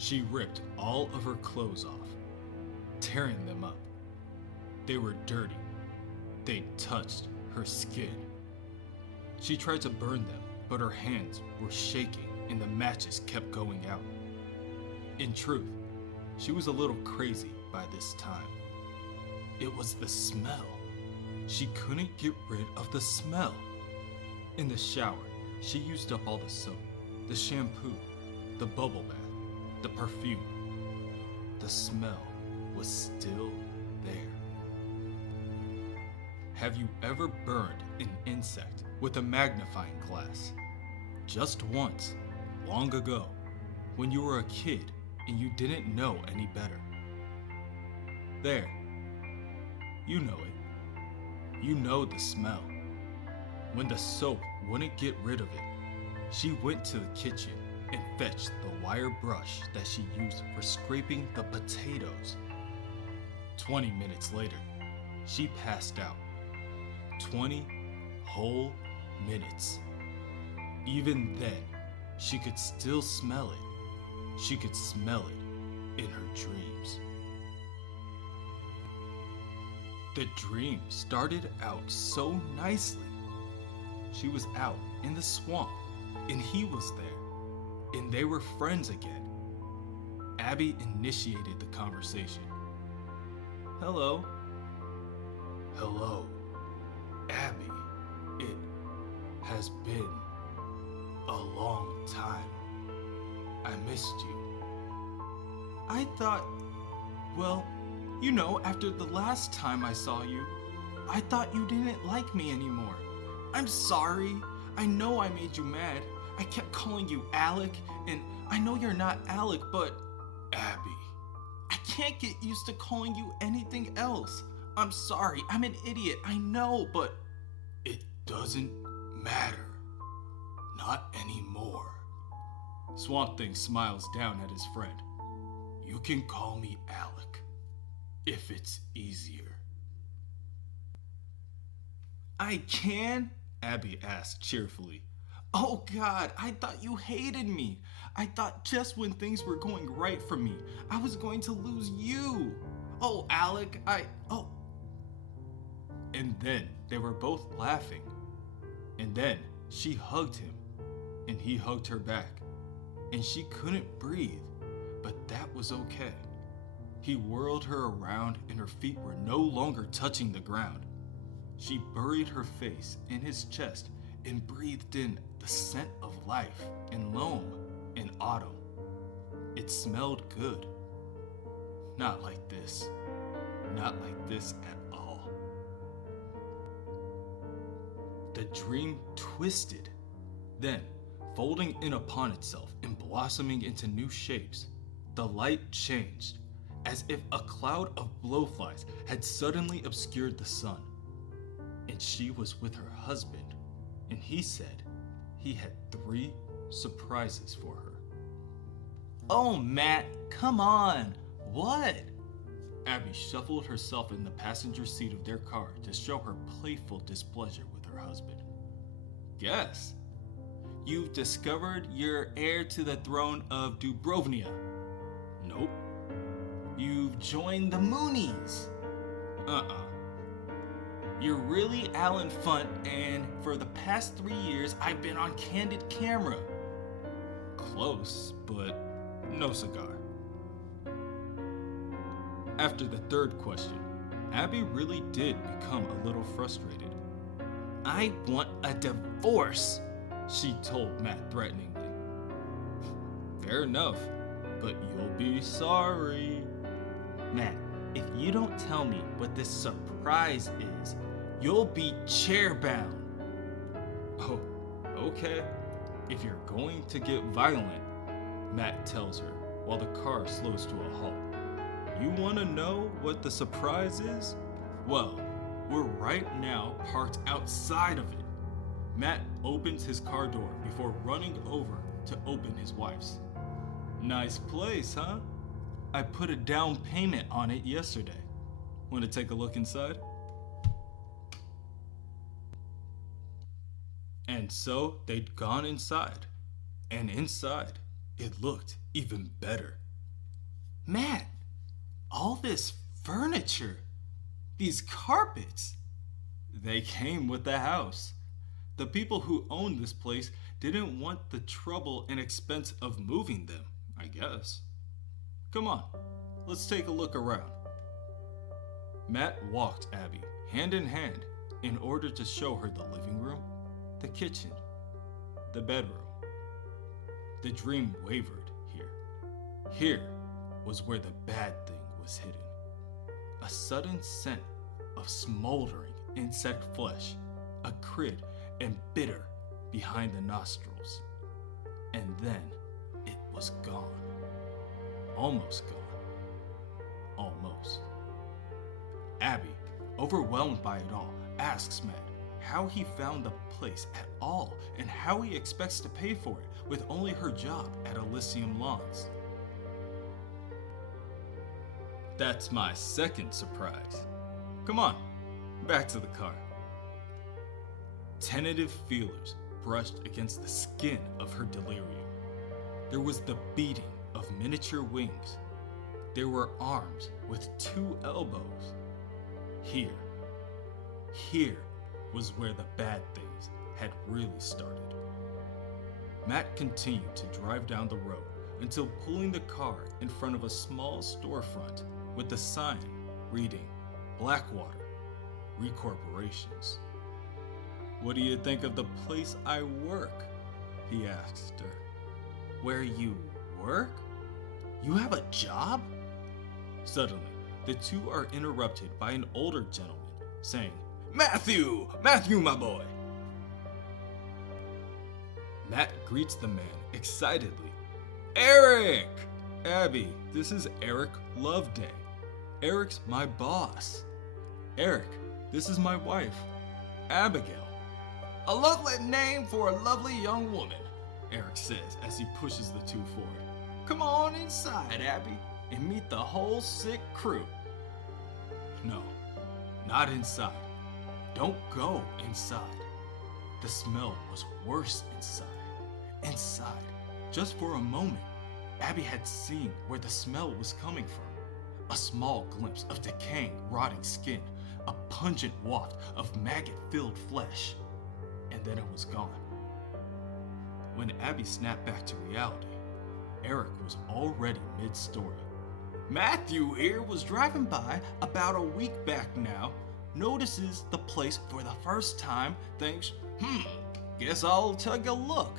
She ripped all of her clothes off, tearing them up. They were dirty. They touched her skin. She tried to burn them, but her hands were shaking and the matches kept going out. In truth, she was a little crazy by this time. It was the smell. She couldn't get rid of the smell. In the shower, she used up all the soap, the shampoo, the bubble bath, the perfume. The smell was still there. Have you ever burned an insect with a magnifying glass? Just once, long ago, when you were a kid and you didn't know any better. There. You know it. You know the smell. When the soap wouldn't get rid of it, she went to the kitchen and fetched the wire brush that she used for scraping the potatoes. 20 minutes later, she passed out. 20 whole minutes. Even then, she could still smell it. She could smell it in her dreams. The dream started out so nicely. She was out in the swamp, and he was there, and they were friends again. Abby initiated the conversation. Hello. Hello, Abby. It has been a long time. I missed you. I thought, well, you know, after the last time I saw you, I thought you didn't like me anymore. I'm sorry. I know I made you mad. I kept calling you Alec, and I know you're not Alec, but Abby, I can't get used to calling you anything else. I'm sorry. I'm an idiot. I know, but it doesn't matter. Not anymore. Swamp Thing smiles down at his friend. You can call me Alec, if it's easier. I can? Abby asked cheerfully. Oh God, I thought you hated me. I thought just when things were going right for me, I was going to lose you. Oh, Alec, And then they were both laughing. And then she hugged him, and he hugged her back. And she couldn't breathe, but that was okay. He whirled her around, and her feet were no longer touching the ground. She buried her face in his chest and breathed in the scent of life and loam and autumn. It smelled good. Not like this. Not like this at all. The dream twisted, then folding in upon itself and blossoming into new shapes. The light changed, as if a cloud of blowflies had suddenly obscured the sun. And she was with her husband, and he said he had 3 surprises for her. Oh, Matt, come on. What? Abby shuffled herself in the passenger seat of their car to show her playful displeasure with her husband. Guess. You've discovered you're heir to the throne of Dubrovnia. Nope. You've joined the Moonies. You're really Alan Funt, and for the past 3 years, I've been on candid camera. Close, but no cigar. After the 3rd question, Abby really did become a little frustrated. I want a divorce, she told Matt threateningly. Fair enough, but you'll be sorry. Matt, if you don't tell me what this surprise is, you'll be chair-bound. Oh, okay. If you're going to get violent, Matt tells her while the car slows to a halt. You want to know what the surprise is? Well, we're right now parked outside of it. Matt opens his car door before running over to open his wife's. Nice place, huh? I put a down payment on it yesterday. Want to take a look inside? And so they'd gone inside. And inside, it looked even better. Matt, all this furniture, these carpets, they came with the house. The people who owned this place didn't want the trouble and expense of moving them, I guess. Come on, let's take a look around. Matt walked Abby hand in hand in order to show her the living room, the kitchen, the bedroom. The dream wavered here. Here was where the bad thing was hidden. A sudden scent of smoldering insect flesh, acrid and bitter behind the nostrils. And then it was gone. Almost gone. Almost. Abby, overwhelmed by it all, asks Matt how he found the place at all and how he expects to pay for it with only her job at Elysium Lawns. That's my second surprise. Come on, back to the car. Tentative feelers brushed against the skin of her delirium. There was the beating of miniature wings. There were arms with 2 elbows. Here was where the bad things had really started. Matt continued to drive down the road until pulling the car in front of a small storefront with the sign reading Blackwater Recorporations. "What do you think of the place I work?" he asked her. "Where you work? You have a job?" Suddenly, the two are interrupted by an older gentleman saying, Matthew, my boy." Matt greets the man excitedly. "Eric! Abby, this is Eric Loveday. Eric's my boss. Eric, this is my wife, Abigail." "A lovely name for a lovely young woman," Eric says as he pushes the two forward. "Come on inside, Abby, and meet the whole sick crew." "No, not inside. Don't go inside." The smell was worse inside. Inside, just for a moment, Abby had seen where the smell was coming from. A small glimpse of decaying, rotting skin, a pungent waft of maggot-filled flesh, and then it was gone. When Abby snapped back to reality, Eric was already mid-story. "Matthew here was driving by about a week back now, notices the place for the first time, thinks, guess I'll take a look.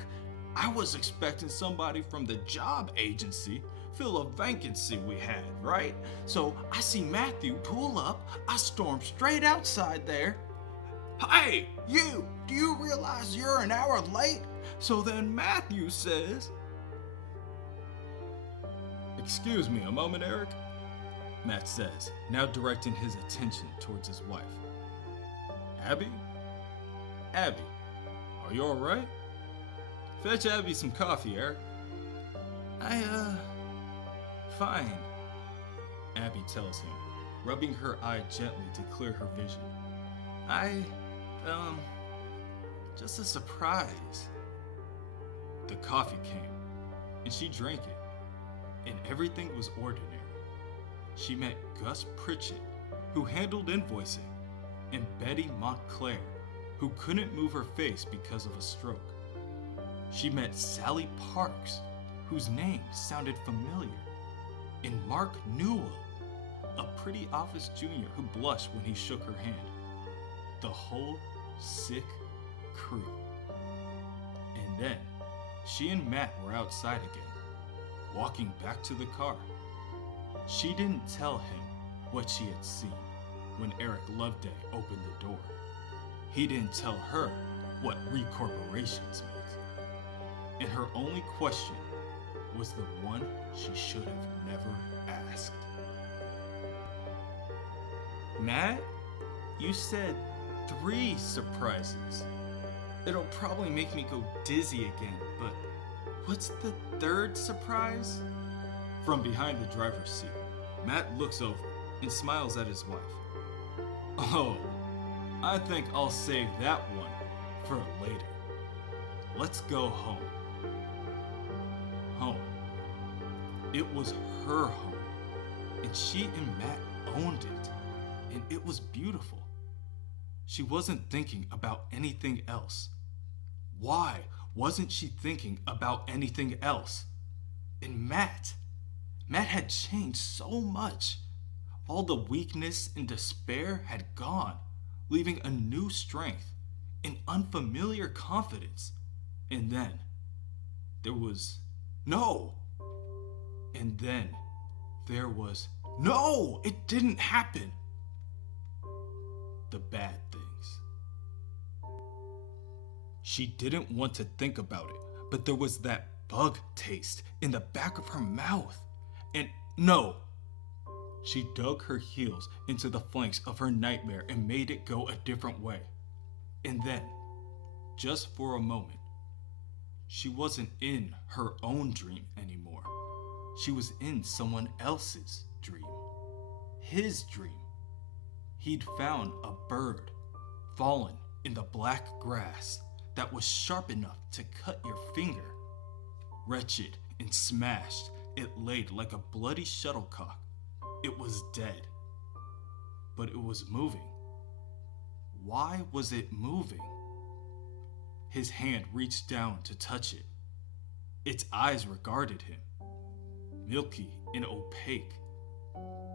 I was expecting somebody from the job agency, fill a vacancy we had, right? So I see Matthew pull up, I storm straight outside there. 'Hey, you, do you realize you're an hour late?' So then Matthew says..." "Excuse me a moment, Eric," Matt says, now directing his attention towards his wife. "Abby? Abby, are you alright? Fetch Abby some coffee, Eric." Fine," Abby tells him, rubbing her eye gently to clear her vision. Just a surprise." The coffee came, and she drank it, and everything was ordinary. She met Gus Pritchett, who handled invoicing, and Betty Montclair, who couldn't move her face because of a stroke. She met Sally Parks, whose name sounded familiar, and Mark Newell, a pretty office junior who blushed when he shook her hand. The whole sick crew. And then, she and Matt were outside again, walking back to the car. She didn't tell him what she had seen when Eric Loveday opened the door. He didn't tell her what recorporations meant. And her only question was the one she should have never asked. "Matt, you said 3 surprises. It'll probably make me go dizzy again, but what's the 3rd surprise?" From behind the driver's seat, Matt looks over and smiles at his wife. "Oh, I think I'll save that one for later. Let's go home." Home. It was her home. and she and Matt owned it, and it was beautiful. She wasn't thinking about anything else. Why wasn't she thinking about anything else? And Matt had changed so much. All the weakness and despair had gone, leaving a new strength, an unfamiliar confidence. And then there was no. And then there was no. It didn't happen. The bad things. She didn't want to think about it, but there was that bug taste in the back of her mouth. And no. She dug her heels into the flanks of her nightmare and made it go a different way. And then, just for a moment, she wasn't in her own dream anymore. She was in someone else's dream. His dream. He'd found a bird fallen in the black grass that was sharp enough to cut your finger. Wretched and smashed, it laid like a bloody shuttlecock. It was dead, but it was moving. Why was it moving? His hand reached down to touch it. Its eyes regarded him, milky and opaque.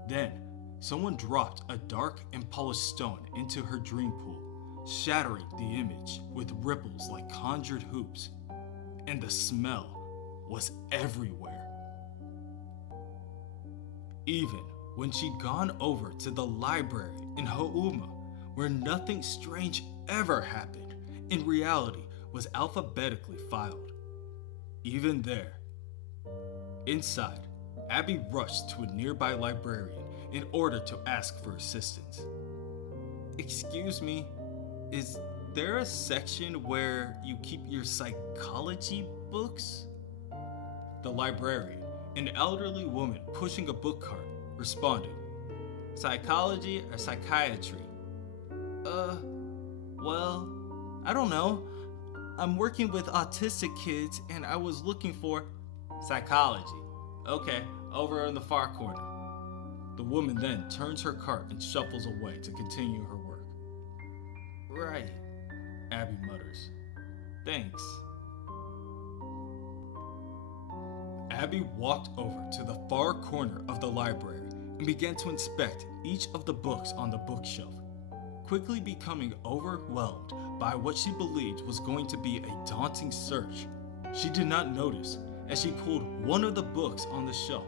Then, someone dropped a dark and polished stone into her dream pool, shattering the image with ripples like conjured hoops. And the smell was everywhere. Even when she'd gone over to the library in Houma, where nothing strange ever happened, in reality was alphabetically filed. Even there. Inside, Abby rushed to a nearby librarian in order to ask for assistance. Excuse me, is there a section where you keep your psychology books? The librarian, an elderly woman pushing a book cart, responded, Psychology or psychiatry? Well, I don't know. I'm working with autistic kids and I was looking for psychology. Okay, over in the far corner. The woman then turns her cart and shuffles away to continue her work. Right, Abby mutters. Thanks. Abby walked over to the far corner of the library and began to inspect each of the books on the bookshelf, quickly becoming overwhelmed by what she believed was going to be a daunting search. She did not notice as she pulled one of the books on the shelf.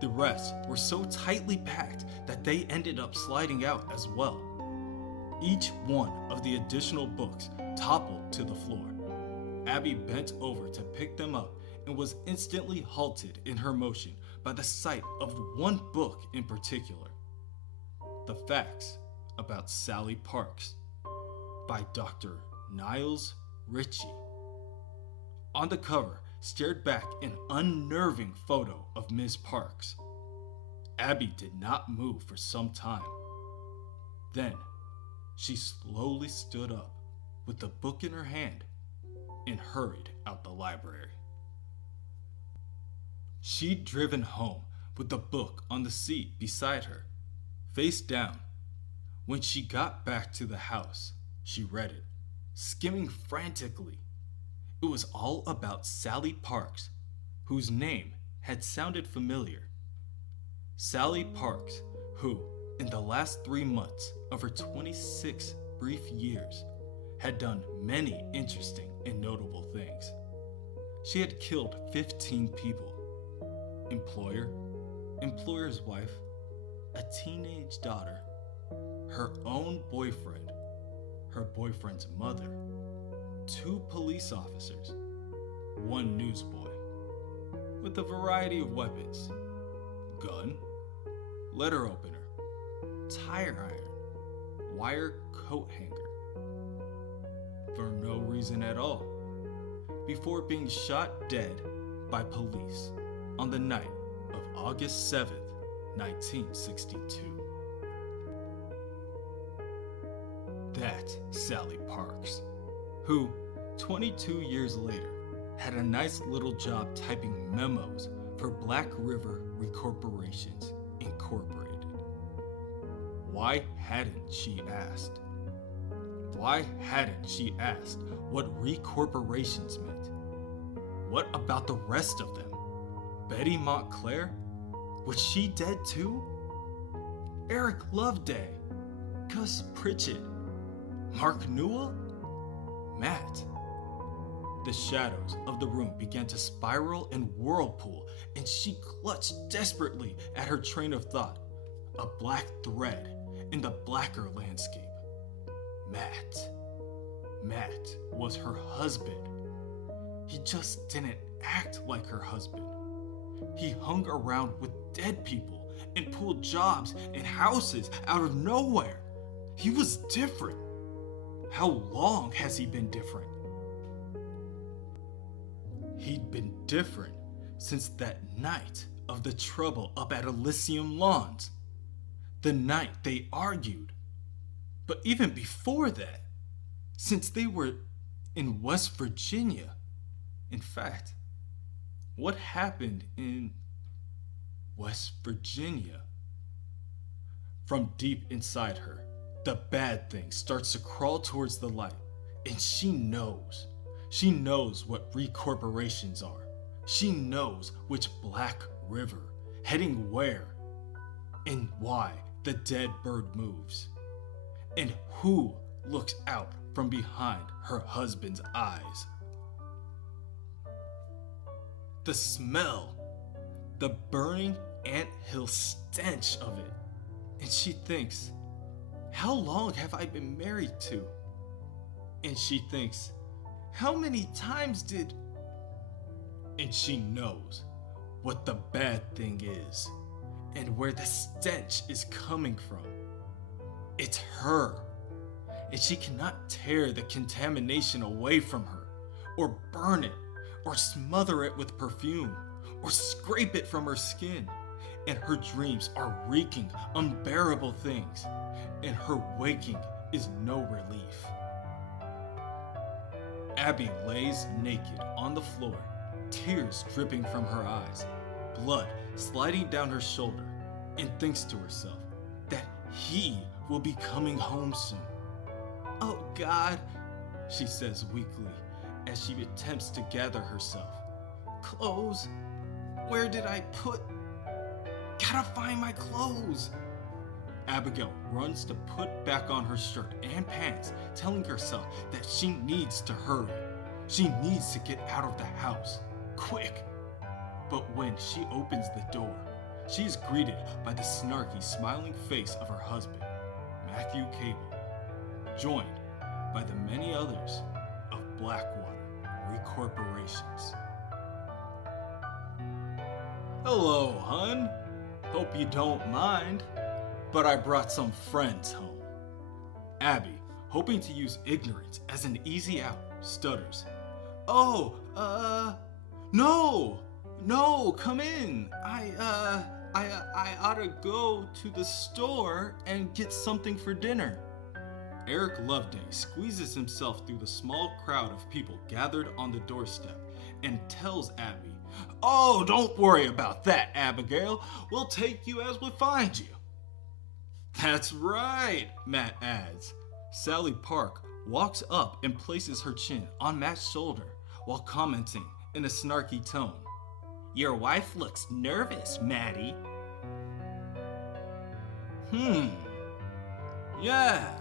The rest were so tightly packed that they ended up sliding out as well. Each one of the additional books toppled to the floor. Abby bent over to pick them up and was instantly halted in her motion by the sight of one book in particular. The Facts About Sally Parks by Dr. Niles Ritchie. On the cover stared back an unnerving photo of Ms. Parks. Abby did not move for some time. Then, she slowly stood up with the book in her hand and hurried out the library. She'd driven home with the book on the seat beside her, face down. When she got back to the house, she read it, skimming frantically. It was all about Sally Parks, whose name had sounded familiar. Sally Parks, who, in the last 3 months of her 26 brief years, had done many interesting and notable things. She had killed 15 people. Employer, employer's wife, a teenage daughter, her own boyfriend, her boyfriend's mother, 2 police officers, 1 newsboy, with a variety of weapons: gun, letter opener, tire iron, wire coat hanger, for no reason at all, before being shot dead by police on the night of August 7th, 1962. That Sally Parks, who, 22 years later, had a nice little job typing memos for Black River Corporations, Incorporated. Incorporated. Why hadn't she asked? Why hadn't she asked what recorporations meant? What about the rest of them? Betty Montclair? Was she dead too? Eric Loveday? Gus Pritchett? Mark Newell? Matt? The shadows of the room began to spiral and whirlpool, and she clutched desperately at her train of thought, a black thread in the blacker landscape. Matt was her husband. He just didn't act like her husband. He hung around with dead people and pulled jobs and houses out of nowhere. He was different. How long has he been different? He'd been different since that night of the trouble up at Elysium Lawns. The night they argued. But even before that, since they were in West Virginia. In fact, what happened in West Virginia? From deep inside her, the bad thing starts to crawl towards the light, and she knows. She knows what recorporations are. She knows which Black River, heading where, and why the dead bird moves, and who looks out from behind her husband's eyes. The smell, the burning anthill stench of it, and she thinks, how long have I been married to? And she thinks, how many times did... And she knows what the bad thing is and where the stench is coming from. It's her, and she cannot tear the contamination away from her, or burn it, or smother it with perfume, or scrape it from her skin. And her dreams are wreaking unbearable things, and her waking is no relief. Abby lays naked on the floor, tears dripping from her eyes, blood sliding down her shoulder, and thinks to herself that he will be coming home soon. Oh God, she says weakly as she attempts to gather herself. Clothes? Where did I put? Gotta find my clothes. Abigail runs to put back on her shirt and pants, telling herself that she needs to hurry. She needs to get out of the house, quick. But when she opens the door, she is greeted by the snarky, smiling face of her husband, Matthew Cable, joined by the many others of Blackwater Recorporations. Hello, hun. Hope you don't mind, but I brought some friends home. Abby, hoping to use ignorance as an easy out, stutters. Oh, no, come in. I ought to go to the store and get something for dinner. Eric Loveday squeezes himself through the small crowd of people gathered on the doorstep and tells Abby, "Oh, don't worry about that, Abigail. We'll take you as we find you." That's right, Matt adds. Sally Park walks up and places her chin on Matt's shoulder while commenting in a snarky tone. Your wife looks nervous, Maddie. Yeah,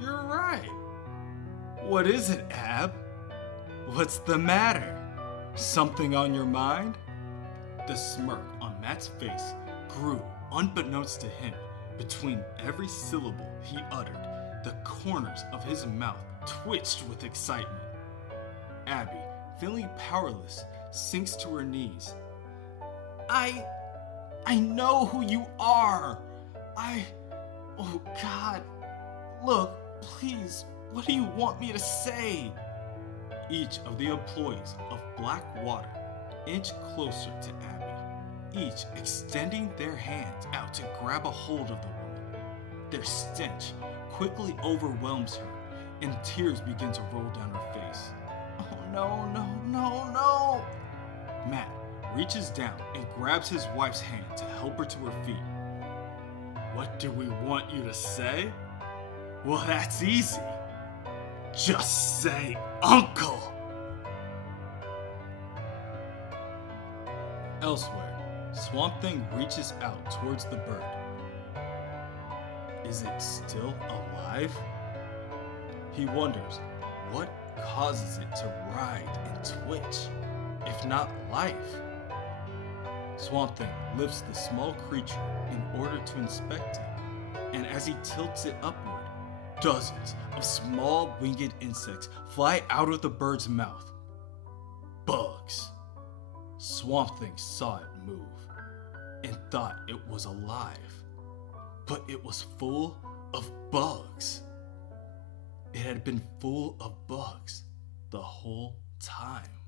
you're right. What is it, Ab? What's the matter? Something on your mind? The smirk on Matt's face grew unbeknownst to him. Between every syllable he uttered, the corners of his mouth twitched with excitement. Abby, feeling powerless, sinks to her knees. I know who you are. Oh God. Look, please, what do you want me to say? Each of the employees of Blackwater inch closer to Abby, each extending their hands out to grab a hold of the woman. Their stench quickly overwhelms her, and tears begin to roll down her face. Oh no. Matt reaches down and grabs his wife's hand to help her to her feet. What do we want you to say? Well, that's easy. Just say Uncle! Elsewhere, Swamp Thing reaches out towards the bird. Is it still alive? He wonders what causes it to writhe and twitch, if not life. Swamp Thing lifts the small creature in order to inspect it, and as he tilts it upward, dozens of small winged insects fly out of the bird's mouth. Bugs. Swamp Thing saw it move and thought it was alive, but it was full of bugs. It had been full of bugs the whole time.